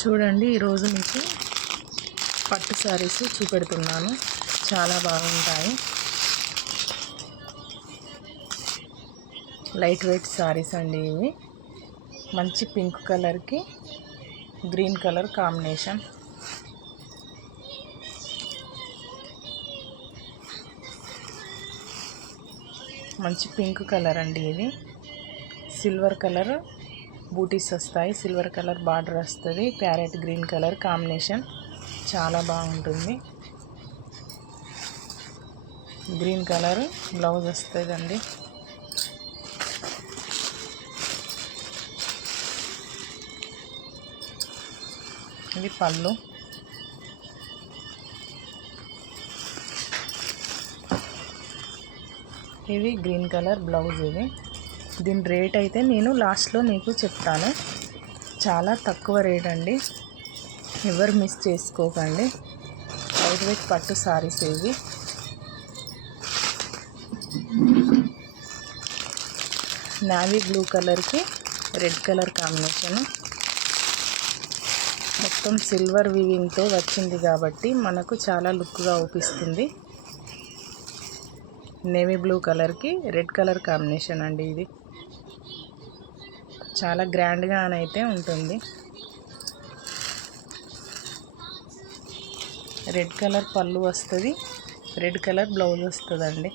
చూడండి, ఈరోజు మీకు పట్టు శారీస్ చూపెడుతున్నాను. చాలా బాగుంటాయి. లైట్ వెయిట్ శారీస్ అండి ఇవి. మంచి పింక్ కలర్కి గ్రీన్ కలర్ కాంబినేషన్. మంచి పింక్ కలర్ అండి ఇది. సిల్వర్ కలర్ బూటీస్ వస్తాయి, సిల్వర్ కలర్ బార్డర్ వస్తుంది, ప్యారెట్ గ్రీన్ కలర్ కాంబినేషన్. చాలా బాగుంటుంది. గ్రీన్ కలర్ బ్లౌజ్ వస్తుందండి. ఇది పళ్ళు. ఇది గ్రీన్ కలర్ బ్లౌజ్. దీని రేట్ అయితే నేను లాస్ట్లో మీకు చెప్తాను. చాలా తక్కువ రేట్ అండి, ఎవరు మిస్ చేసుకోకండి. లైట్ వెయిట్ పట్టు సారీస్ ఇవి. నావీ బ్లూ కలర్కి రెడ్ కలర్ కాంబినేషను. మొత్తం సిల్వర్ వీవింగ్తో వచ్చింది కాబట్టి మనకు చాలా లుక్గా అవుపిస్తుంది. నేవీ బ్లూ కలర్కి రెడ్ కలర్ కాంబినేషన్ అండి ఇది. చాలా గ్రాండ్గా అయితే ఉంటుంది. రెడ్ కలర్ పళ్ళు వస్తుంది, రెడ్ కలర్ బ్లౌజ్ వస్తుందండి.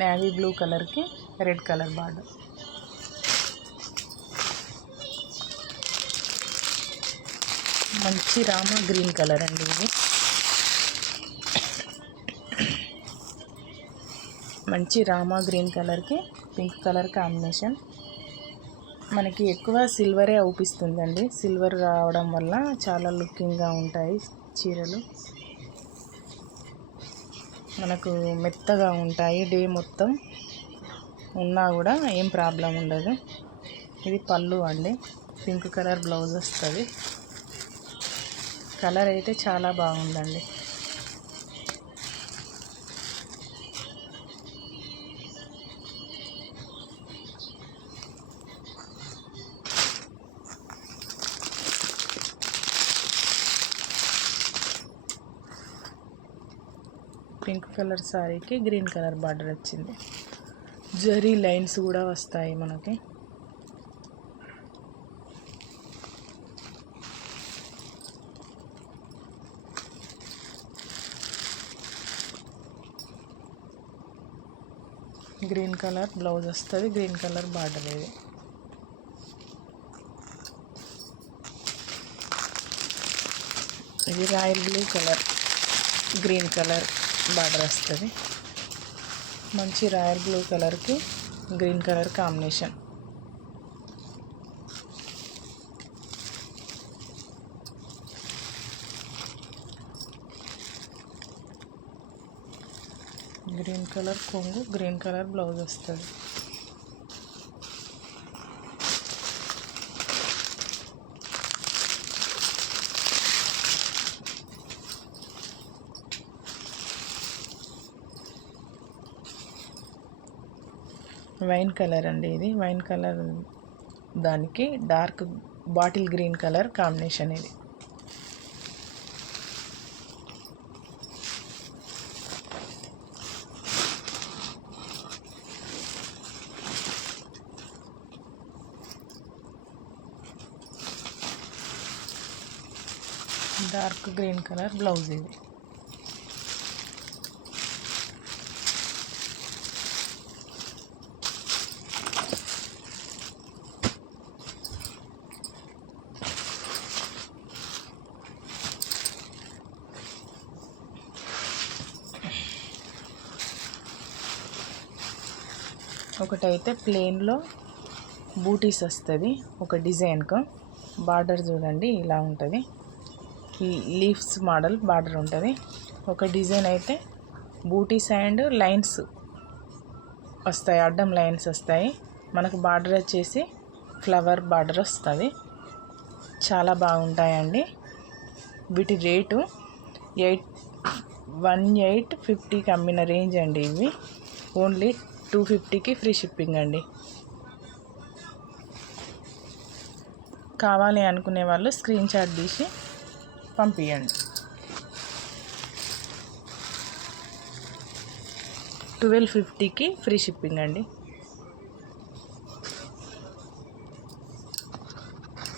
నేవీ బ్లూ కలర్కి రెడ్ కలర్ బార్డర్. మంచి రామా గ్రీన్ కలర్ అండి ఇది. మంచి రామా గ్రీన్ కలర్కి పింక్ కలర్ కాంబినేషన్. మనకి ఎక్కువ సిల్వరే అవుపిస్తుందండి. సిల్వర్ రావడం వల్ల చాలా లుకింగ్గా ఉంటాయి చీరలు. మనకు మెత్తగా ఉంటాయి, డే మొత్తం ఉన్నా కూడా ఏం ప్రాబ్లం ఉండదు. ఇది పళ్ళు అండి. పింక్ కలర్ బ్లౌజ్ వస్తుంది. కలర్ అయితే చాలా బాగుందండి. పింక్ కలర్ సారీకి గ్రీన్ కలర్ బార్డర్ వచ్చింది. జరీ లైన్స్ కూడా వస్తాయి మనకి. గ్రీన్ కలర్ బ్లౌజ్ వస్తుంది, గ్రీన్ కలర్ బార్డర్. ఇది royal blue colour green colour border వస్తుంది. మంచి రాయల్ బ్లూ కలర్కి green colour combination. Green colour కొంగు, గ్రీన్ కలర్ బ్లౌజ్ వస్తుంది. వైన్ కలర్ అండి ఇది. వైన్ కలర్ దానికి dark bottle green colour combination ఇది. డార్క్ గ్రీన్ కలర్ బ్లౌజ్ ఇది. ఒకటైతే ప్లెయిన్లో బూటీస్ వస్తుంది, ఒక డిజైన్కు బార్డర్ చూడండి ఇలా ఉంటుంది. లీవ్స్ మోడల్ బార్డర్ ఉంటుంది. ఒక డిజైన్ అయితే బూటీస్ అండ్ లైన్స్ వస్తాయి, అడ్డం లైన్స్ వస్తాయి. మనకు బార్డర్ వచ్చేసి ఫ్లవర్ బార్డర్ వస్తుంది. చాలా బాగుంటాయండి. వీటి రేటు 1850కి అమ్మిన రేంజ్ అండి ఇవి. ఓన్లీ 250కి ఫ్రీ షిప్పింగ్ అండి. కావాలి అనుకునే వాళ్ళు స్క్రీన్ షాట్ తీసి పంపించండి. 1250కి ఫ్రీ షిప్పింగ్ అండి.